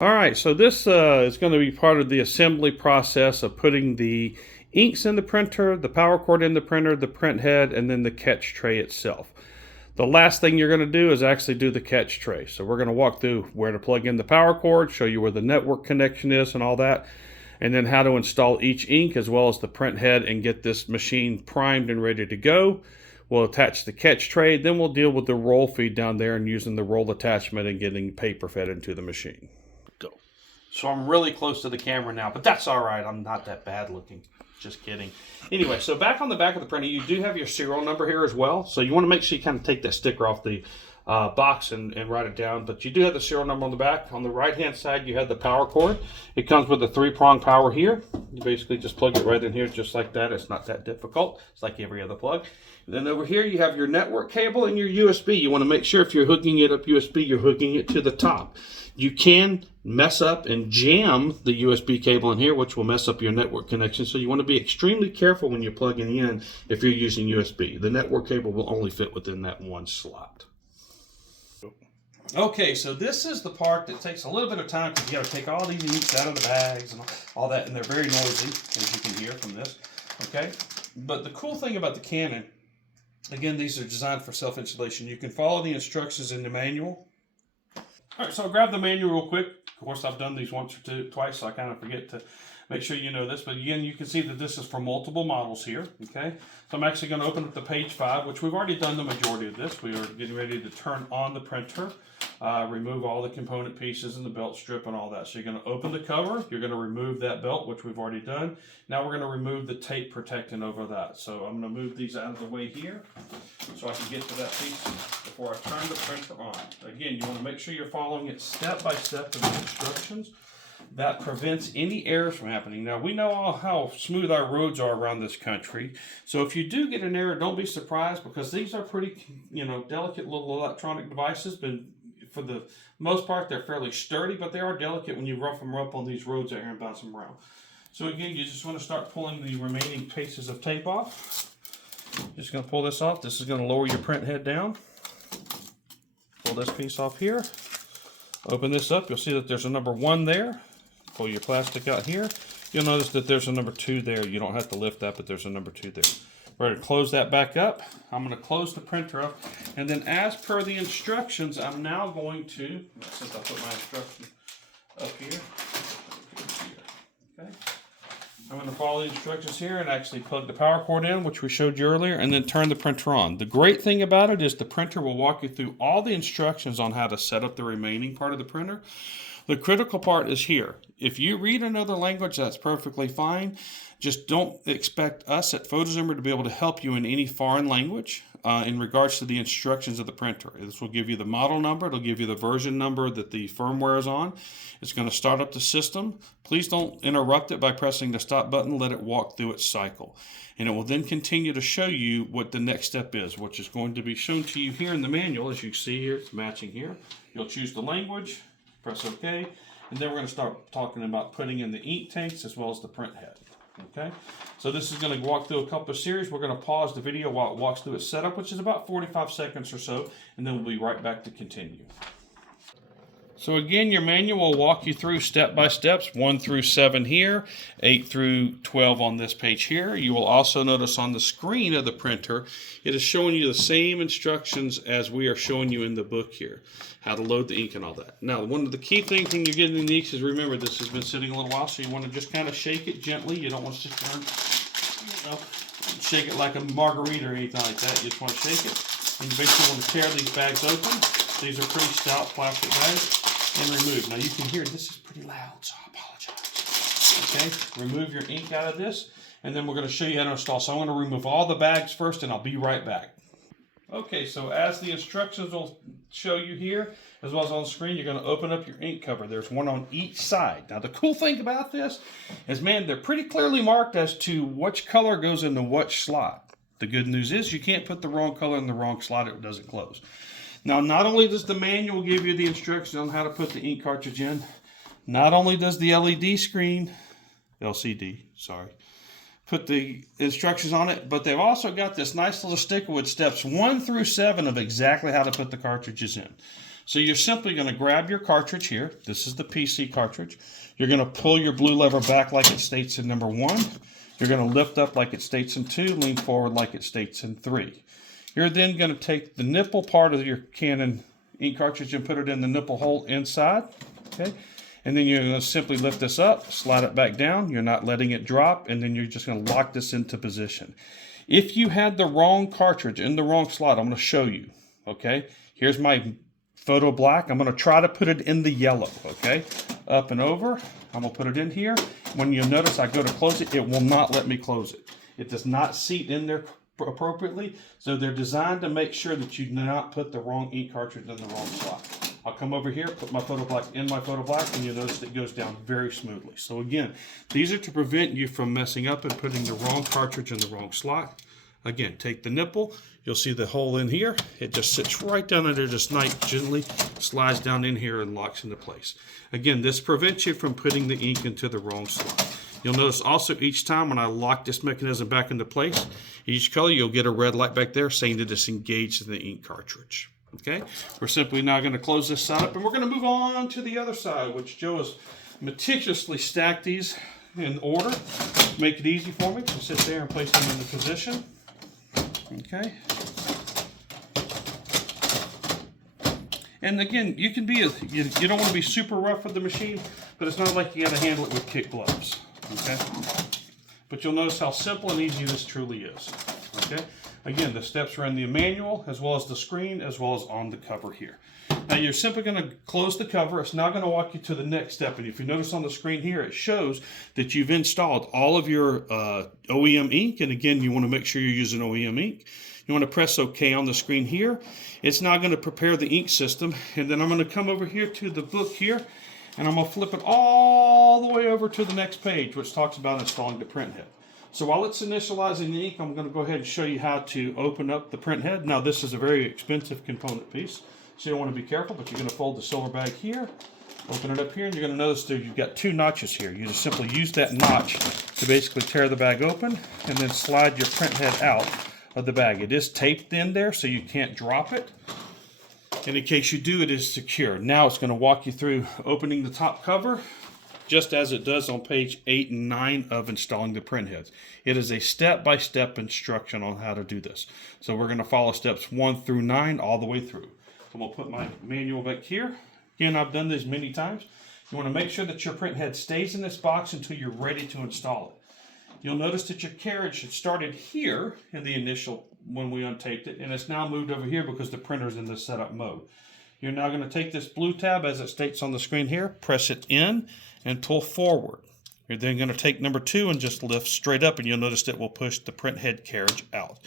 All right, so this is going to be part of the assembly process of putting the inks in the printer, the power cord in the printer, the print head, and then the catch tray itself. The last thing you're going to do is actually do the catch tray. So we're going to walk through where to plug in the power cord, show you where the network connection is and all that, and then how to install each ink as well as the print head and get this machine primed and ready to go. We'll attach the catch tray, then we'll deal with the roll feed down there and using the roll attachment and getting paper fed into the machine. Go. So I'm really close to the camera now, but that's all right. I'm not that bad looking. Just kidding. Anyway, so back on the back of the printer, you do have your serial number here as well. So you want to make sure you kind of take that sticker off the box and write it down. But you do have the serial number on the back. On the right-hand side, you have the power cord. It comes with a 3-prong power here. You basically just plug it right in here just like that. It's not that difficult. It's like every other plug. And then over here, you have your network cable and your USB. You want to make sure if you're hooking it up USB, you're hooking it to the top. You can mess up and jam the USB cable in here, which will mess up your network connection. So you want to be extremely careful when you're plugging in if you're using USB. The network cable will only fit within that one slot. Okay, so this is the part that takes a little bit of time because you got to take all these inks out of the bags and all that, and they're very noisy, as you can hear from this. Okay, but the cool thing about the Canon, again, these are designed for self-installation. You can follow the instructions in the manual. All right, so I'll grab the manual real quick. Of course, I've done these once or twice, so I kind of forget to make sure you know this. But again, you can see that this is for multiple models here, okay? So I'm actually going to open up the page 5, which we've already done the majority of this. We are getting ready to turn on the printer, remove all the component pieces and the belt strip and all that. So you're going to open the cover. You're going to remove that belt, which we've already done. Now we're going to remove the tape protecting over that. So I'm going to move these out of the way here so I can get to that piece before I turn the printer on. Again, you want to make sure you're following it step by step in the instructions. That prevents any errors from happening. Now, we know how smooth our roads are around this country. So if you do get an error, don't be surprised because these are pretty, delicate little electronic devices. But for the most part, they're fairly sturdy, but they are delicate when you rough them up on these roads out here and bounce them around. So again, you just want to start pulling the remaining pieces of tape off. Just going to pull this off. This is going to lower your print head down. Pull this piece off here. Open this up. You'll see that there's a number 1 there. Pull your plastic out here. You'll notice that there's a number 2 there. You don't have to lift that, but there's a number 2 there. We're going to close that back up. I'm going to close the printer up. And then as per the instructions, I'm now going to, since I put my instruction up here, okay. I'm going to follow the instructions here and actually plug the power cord in, which we showed you earlier, and then turn the printer on. The great thing about it is the printer will walk you through all the instructions on how to set up the remaining part of the printer. The critical part is here. If you read another language, that's perfectly fine. Just don't expect us at PhotoZoomer to be able to help you in any foreign language in regards to the instructions of the printer. This will give you the model number. It'll give you the version number that the firmware is on. It's going to start up the system. Please don't interrupt it by pressing the stop button. Let it walk through its cycle. And it will then continue to show you what the next step is, which is going to be shown to you here in the manual. As you see here, it's matching here. You'll choose the language. Press OK, and then we're going to start talking about putting in the ink tanks as well as the print head. Okay, so this is going to walk through a couple of series. We're going to pause the video while it walks through its setup, which is about 45 seconds or so, and then we'll be right back to continue. So again, your manual will walk you through step by steps, 1 through 7 here, 8 through 12 on this page here. You will also notice on the screen of the printer, it is showing you the same instructions as we are showing you in the book here, how to load the ink and all that. Now, one of the key things when you're getting the inks is remember this has been sitting a little while, so you want to just kind of shake it gently. You don't want to just shake it like a margarita or anything like that. You just want to shake it. And you basically want to tear these bags open. These are pretty stout plastic bags. And remove. Now you can hear this is pretty loud, so I apologize. Okay, remove your ink out of this, and then we're going to show you how to install. So I'm going to remove all the bags first, and I'll be right back. Okay, so as the instructions will show you here, as well as on the screen, you're going to open up your ink cover. There's one on each side. Now the cool thing about this is, man, they're pretty clearly marked as to which color goes into which slot. The good news is you can't put the wrong color in the wrong slot, it doesn't close. Now, not only does the manual give you the instructions on how to put the ink cartridge in, not only does the LED screen, LCD, sorry, put the instructions on it, but they've also got this nice little sticker with steps 1 through 7 of exactly how to put the cartridges in. So you're simply going to grab your cartridge here. This is the PC cartridge. You're going to pull your blue lever back like it states in number 1. You're going to lift up like it states in 2, lean forward like it states in 3. You're then going to take the nipple part of your Canon ink cartridge and put it in the nipple hole inside. Okay, and then you're going to simply lift this up, slide it back down. You're not letting it drop, and then you're just going to lock this into position. If you had the wrong cartridge in the wrong slot, I'm going to show you. Okay, here's my photo black. I'm going to try to put it in the yellow. Okay, up and over. I'm going to put it in here. When you notice I go to close it, it will not let me close it. It does not seat in there appropriately. So they're designed to make sure that you do not put the wrong ink cartridge in the wrong slot. I'll come over here, put my photo black in my photo black, and you'll notice it goes down very smoothly. So again, these are to prevent you from messing up and putting the wrong cartridge in the wrong slot. Again, take the nipple. You'll see the hole in here. It just sits right down under, just nice, gently slides down in here and locks into place. Again, this prevents you from putting the ink into the wrong slot. You'll notice also each time when I lock this mechanism back into place, each color you'll get a red light back there saying that it's engaged in the ink cartridge. Okay, we're simply now going to close this side up, and we're going to move on to the other side, which Joe has meticulously stacked these in order to make it easy for me to sit there and place them into position. Okay. And again, you can be you don't want to be super rough with the machine, but it's not like you got to handle it with kid gloves. Okay. But you'll notice how simple and easy this truly is. Okay. Again, the steps are in the manual, as well as the screen, as well as on the cover here. Now you're simply going to close the cover. It's now going to walk you to the next step. And if you notice on the screen here, it shows that you've installed all of your OEM ink. And again, you want to make sure you're using OEM ink. You want to press OK on the screen here. It's now going to prepare the ink system. And then I'm going to come over here to the book here, and I'm going to flip it all the way over to the next page, which talks about installing the print head. So while it's initializing the ink, I'm going to go ahead and show you how to open up the print head. Now this is a very expensive component piece, so you don't want to be careful, but you're going to fold the silver bag here, open it up here, and you're going to notice that you've got 2 notches here. You just simply use that notch to basically tear the bag open and then slide your print head out of the bag. It is taped in there so you can't drop it. And in case you do, it is secure. Now it's going to walk you through opening the top cover, just as it does on page 8 and 9 of installing the print heads. It is a step-by-step instruction on how to do this. So we're going to follow steps 1 through 9 all the way through. So I'm going to put my manual back here. Again, I've done this many times. You want to make sure that your print head stays in this box until you're ready to install it. You'll notice that your carriage had started here in the initial when we untaped it, and it's now moved over here because the printer's in this setup mode. You're now going to take this blue tab, as it states on the screen here, press it in, and pull forward. You're then going to take number 2 and just lift straight up, and you'll notice that will push the print head carriage out.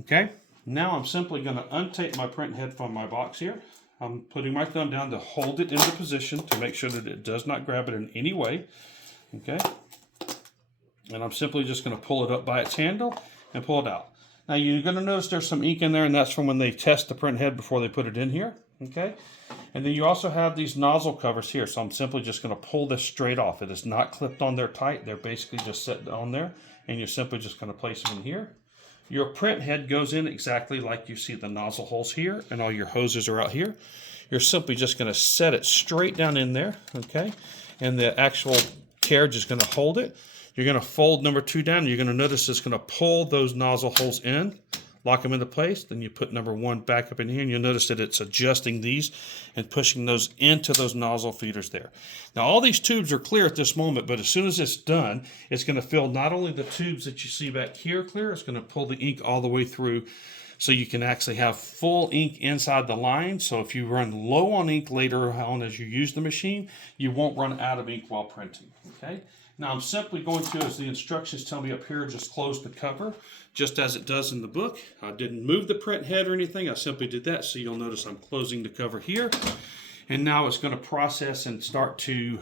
Okay, now I'm simply going to untape my print head from my box here. I'm putting my thumb down to hold it into position to make sure that it does not grab it in any way. Okay, and I'm simply just going to pull it up by its handle and pull it out. Now you're going to notice there's some ink in there, and that's from when they test the print head before they put it in here. Okay, and then you also have these nozzle covers here, so I'm simply just going to pull this straight off. It is not clipped on there tight. They're basically just set on there, and you're simply just going to place them in here. Your print head goes in exactly like you see the nozzle holes here, and all your hoses are out here. You're simply just going to set it straight down in there, okay, and the actual carriage is going to hold it. You're going to fold number 2 down, and you're going to notice it's going to pull those nozzle holes in, lock them into place. Then you put number 1 back up in here, and you'll notice that it's adjusting these and pushing those into those nozzle feeders there. Now all these tubes are clear at this moment, but as soon as it's done, it's going to fill not only the tubes that you see back here clear, it's going to pull the ink all the way through so you can actually have full ink inside the line. So if you run low on ink later on as you use the machine, you won't run out of ink while printing. Okay. Now I'm simply going to, as the instructions tell me up here, just close the cover, just as it does in the book. I didn't move the print head or anything. I simply did that. So you'll notice I'm closing the cover here. And now it's going to process and start to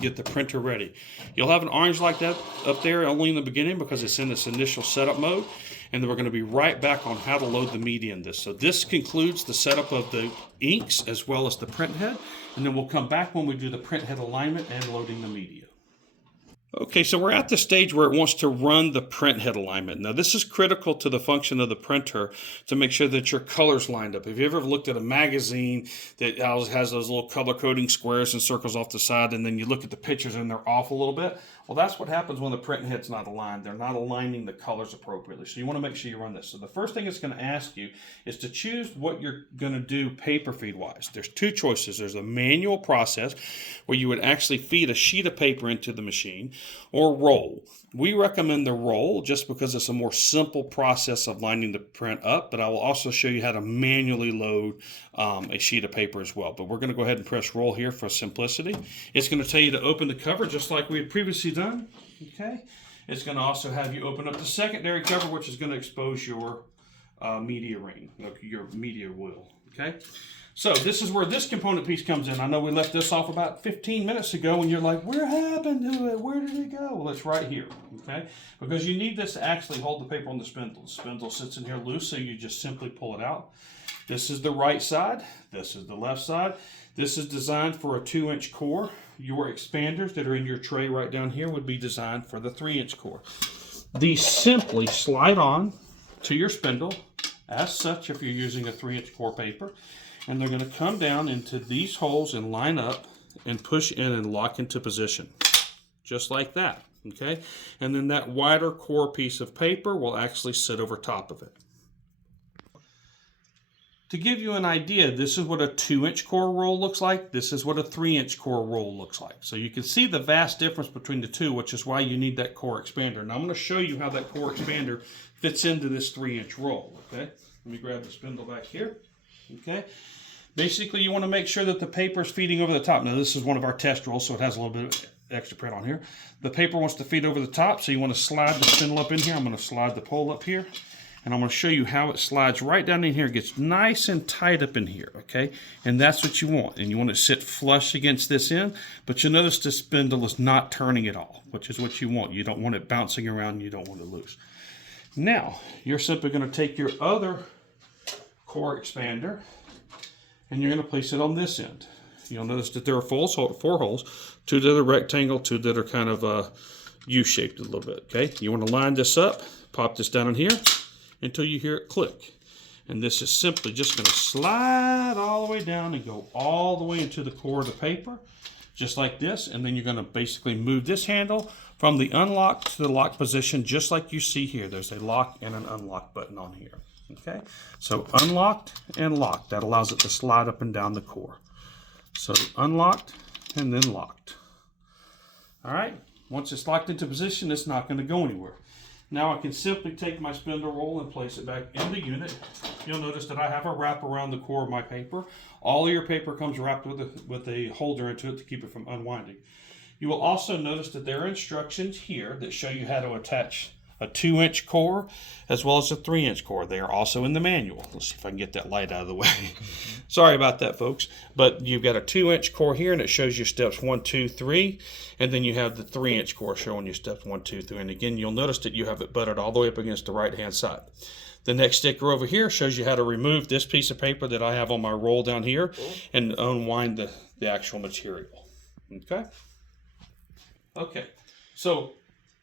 get the printer ready. You'll have an orange like that up there only in the beginning because it's in this initial setup mode. And then we're going to be right back on how to load the media in this. So this concludes the setup of the inks as well as the print head. And then we'll come back when we do the print head alignment and loading the media. Okay, so we're at the stage where it wants to run the print head alignment. Now, this is critical to the function of the printer to make sure that your colors lined up. Have you ever looked at a magazine that has those little color coding squares and circles off the side, and then you look at the pictures and they're off a little bit? Well, that's what happens when the print head's not aligned. They're not aligning the colors appropriately. So you want to make sure you run this. So the first thing it's going to ask you is to choose what you're going to do paper feed wise. There's two choices. There's a manual process where you would actually feed a sheet of paper into the machine, or roll. We recommend the roll just because it's a more simple process of lining the print up, but I will also show you how to manually load a sheet of paper as well. But we're going to go ahead and press roll here for simplicity. It's going to tell you to open the cover just like we had previously done. Okay. It's going to also have you open up the secondary cover, which is going to expose your media ring, your media wheel. Okay. So this is where this component piece comes in. I know we left this off about 15 minutes ago and you're like, what happened to it? Where did it go? Well, it's right here, okay? Because you need this to actually hold the paper on the spindle. The spindle sits in here loose, so you just simply pull it out. This is the right side. This is the left side. This is designed for a 2-inch core. Your expanders that are in your tray right down here would be designed for the 3-inch core. These simply slide on to your spindle as such if you're using a 3-inch core paper. And they're going to come down into these holes and line up and push in and lock into position. Just like that, okay? And then that wider core piece of paper will actually sit over top of it. To give you an idea, this is what a 2-inch core roll looks like. This is what a 3-inch core roll looks like. So you can see the vast difference between the two, which is why you need that core expander. Now I'm going to show you how that core expander fits into this 3-inch roll, okay? Let me grab the spindle back here, okay? Basically, you want to make sure that the paper is feeding over the top. Now, this is one of our test rolls, so it has a little bit of extra print on here. The paper wants to feed over the top, so you want to slide the spindle up in here. I'm going to slide the pole up here, and I'm going to show you how it slides right down in here. It gets nice and tight up in here, okay? And that's what you want. And you want it to sit flush against this end, but you'll notice the spindle is not turning at all, which is what you want. You don't want it bouncing around, and you don't want it loose. Now, you're simply going to take your other core expander, and you're going to place it on this end. You'll notice that there are 4 holes, 2 that are rectangle, 2 that are kind of U-shaped a little bit, okay? You want to line this up, pop this down in here until you hear it click. And this is simply just going to slide all the way down and go all the way into the core of the paper, just like this. And then you're going to basically move this handle from the unlock to the lock position, just like you see here. There's a lock and an unlock button on here. Okay, so unlocked and locked. That allows it to slide up and down the core. So unlocked and then locked. All right, once it's locked into position, it's not going to go anywhere. Now I can simply take my spindle roll and place it back in the unit. You'll notice that I have a wrap around the core of my paper. All of your paper comes wrapped with a holder into it to keep it from unwinding. You will also notice that there are instructions here that show you how to attach a 2-inch core as well as a 3-inch core. They are also in the manual. Let's see if I can get that light out of the way. Sorry about that, folks. But you've got a 2-inch core here, and it shows you steps 1, 2, 3. And then you have the 3-inch core showing you steps 1, 2, 3. And again, you'll notice that you have it butted all the way up against the right-hand side. The next sticker over here shows you how to remove this piece of paper that I have on my roll down here and unwind the actual material. Okay? Okay. So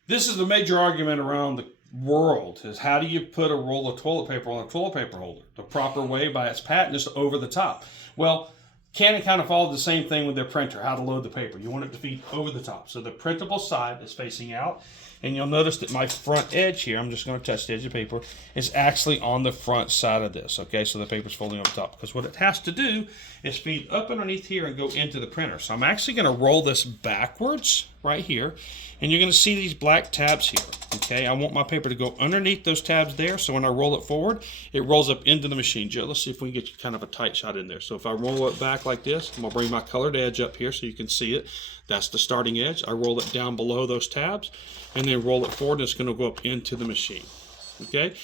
this is the major argument around the world, is how do you put a roll of toilet paper on a toilet paper holder? The proper way by its patent is over the top. Well, Canon kind of followed the same thing with their printer, how to load the paper. You want it to feed over the top. So the printable side is facing out, and you'll notice that my front edge here, I'm just going to touch the edge of paper, is actually on the front side of this, okay? So the paper's folding over top, because what it has to do is feed up underneath here and go into the printer. So I'm actually going to roll this backwards right here, and you're going to see these black tabs here, okay? I want my paper to go underneath those tabs there, so when I roll it forward, it rolls up into the machine. Joe, let's see if we can get kind of a tight shot in there. So if I roll it back like this, I'm going to bring my colored edge up here so you can see it. That's the starting edge. I roll it down below those tabs, and then roll it forward, and it's going to go up into the machine, okay?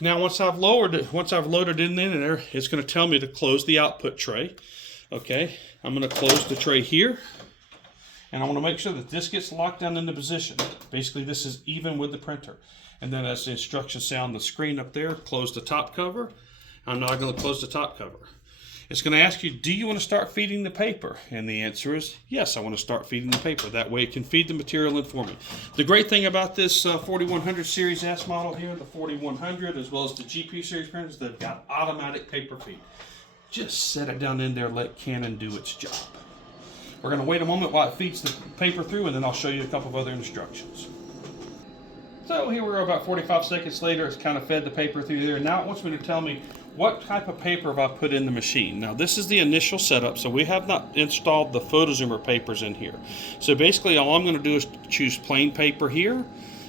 Now, once I've loaded it in there, it's going to tell me to close the output tray, okay? I'm going to close the tray here, and I want to make sure that this gets locked down into position. Basically, this is even with the printer. And then as the instructions say on the screen up there, close the top cover. I'm now going to close the top cover. It's going to ask you, do you want to start feeding the paper? And the answer is yes, I want to start feeding the paper. That way it can feed the material in for me. The great thing about this 4100 Series S model here, the 4100 as well as the GP Series printers, they've got automatic paper feed. Just set it down in there, let Canon do its job. We're going to wait a moment while it feeds the paper through, and then I'll show you a couple of other instructions. So here we are about 45 seconds later. It's kind of fed the paper through there. Now it wants me to tell me what type of paper have I put in the machine. Now this is the initial setup, so we have not installed the PhotoZoomer papers in here. So basically all I'm going to do is choose plain paper here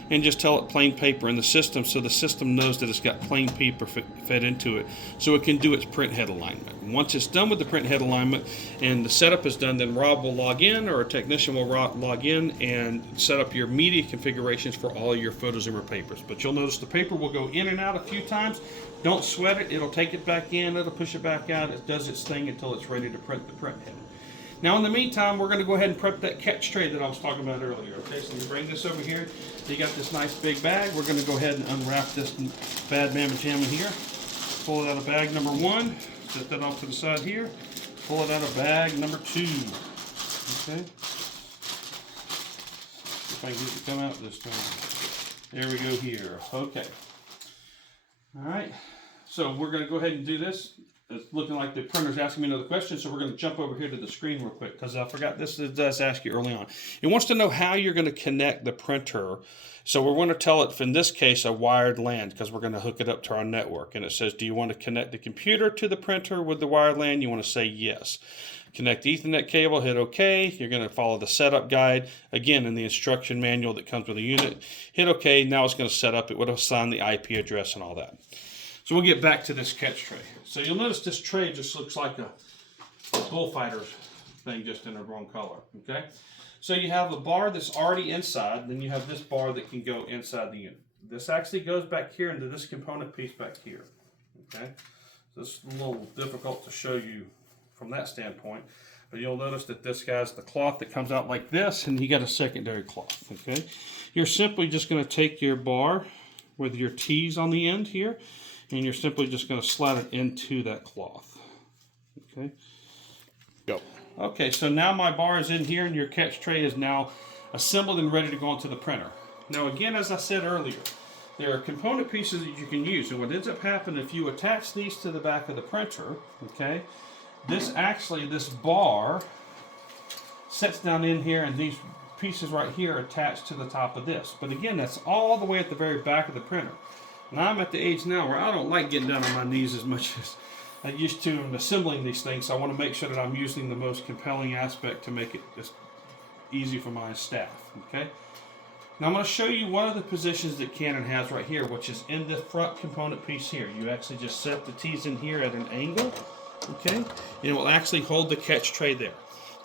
and just tell it plain paper in the system, so the system knows that it's got plain paper fed into it so it can do its print head alignment. Once it's done with the print head alignment and the setup is done, then Rob will log in, or a technician will log in and set up your media configurations for all your PhotoZoomer papers. But you'll notice the paper will go in and out a few times. Don't sweat it. It'll take it back in, it'll push it back out. It does its thing until it's ready to print the print head. Now in the meantime, we're going to go ahead and prep that catch tray that I was talking about earlier. Okay, so you bring this over here. So you got this nice big bag. We're going to go ahead and unwrap this bad mamma jamma here. Pull it out of bag number 1. Set that off to the side here. Pull it out of bag number 2. Okay. If I can get it to come out this time. There we go here. Okay. All right. So we're going to go ahead and do this. It's looking like the printer's asking me another question, so we're going to jump over here to the screen real quick, because I forgot this does ask you early on. It wants to know how you're going to connect the printer. So we're going to tell it, in this case, a wired LAN, because we're going to hook it up to our network. And it says, do you want to connect the computer to the printer with the wired LAN? You want to say yes. Connect the Ethernet cable, hit OK. You're going to follow the setup guide. Again, in the instruction manual that comes with the unit. Hit OK. Now it's going to set up. It would assign the IP address and all that. So we'll get back to this catch tray. So you'll notice this tray just looks like a bullfighter thing, just in a wrong color, okay? So you have a bar that's already inside, then you have this bar that can go inside the unit. This actually goes back here into this component piece back here, okay? So it's a little difficult to show you from that standpoint, but you'll notice that this guy's the cloth that comes out like this, and you got a secondary cloth, okay? You're simply just gonna take your bar with your T's on the end here, and you're simply just going to slide it into that cloth. Okay. Go. Okay, so now my bar is in here, and your catch tray is now assembled and ready to go onto the printer. Now again, as I said earlier, there are component pieces that you can use, and what ends up happening if you attach these to the back of the printer, okay, this bar sets down in here, and these pieces right here are attached to the top of this. But again, that's all the way at the very back of the printer. And I'm at the age now where I don't like getting down on my knees as much as I used to in assembling these things. So I want to make sure that I'm using the most compelling aspect to make it just easy for my staff. Okay. Now I'm going to show you one of the positions that Canon has right here, which is in the front component piece here. You actually just set the T's in here at an angle. Okay. And it will actually hold the catch tray there.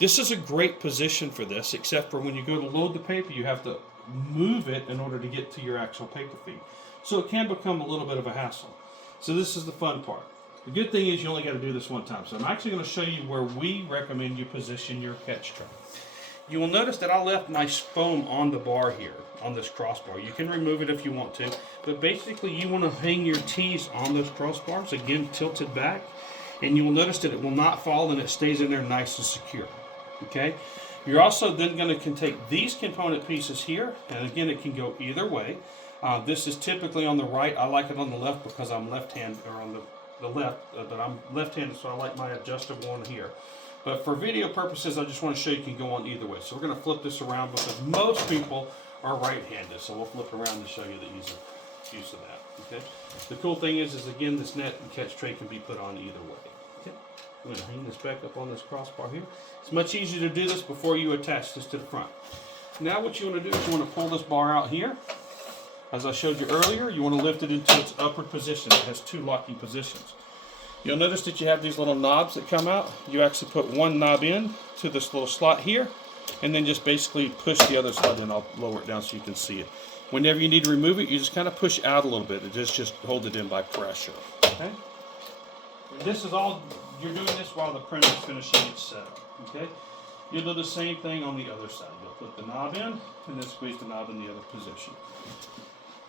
This is a great position for this, except for when you go to load the paper, you have to move it in order to get to your actual paper feed. So it can become a little bit of a hassle. So this is the fun part. The good thing is you only got to do this one time. So I'm actually going to show you where we recommend you position your catch tray. You will notice that I left nice foam on the bar here, on this crossbar. You can remove it if you want to, but basically you want to hang your T's on those crossbars, again tilted back, and you will notice that it will not fall and it stays in there nice and secure. Okay? You're also then going to take these component pieces here, and again it can go either way. This is typically on the right. I like it on the left because I'm left-handed, or on the left, but I'm left-handed, so I like my adjustable one here. But for video purposes, I just want to show you can go on either way. So we're going to flip this around because most people are right-handed. So we'll flip around to show you the easy use of that. Okay. The cool thing is again, this net and catch tray can be put on either way. Okay. I'm going to hang this back up on this crossbar here. It's much easier to do this before you attach this to the front. Now what you want to do is you want to pull this bar out here. As I showed you earlier, you want to lift it into its upward position. It has 2 locking positions. You'll notice that you have these little knobs that come out. You actually put one knob in to this little slot here, and then just basically push the other side, and I'll lower it down so you can see it. Whenever you need to remove it, you just kind of push out a little bit. It just hold it in by pressure. Okay? And this is all, you're doing this while the printer is finishing its setup. Okay? You'll do the same thing on the other side. You'll put the knob in, and then squeeze the knob in the other position.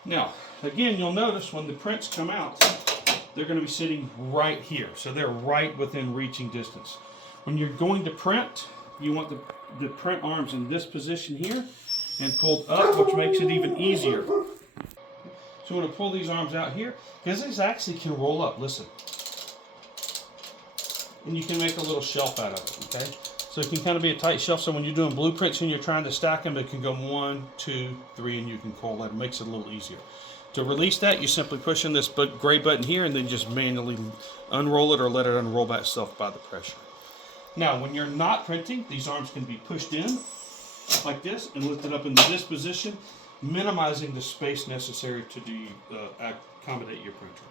Now, again, you'll notice when the prints come out, they're going to be sitting right here. So they're right within reaching distance. When you're going to print, you want the print arms in this position here and pulled up, which makes it even easier. So I'm going to pull these arms out here, because these actually can roll up, listen. And you can make a little shelf out of it, okay? So it can kind of be a tight shelf, so when you're doing blueprints and you're trying to stack them, it can go 1, 2, 3, and you can call that. It makes it a little easier. To release that, you simply push in this gray button here and then just manually unroll it or let it unroll by itself by the pressure. Now, when you're not printing, these arms can be pushed in like this and lifted up into this position, minimizing the space necessary to accommodate your printer.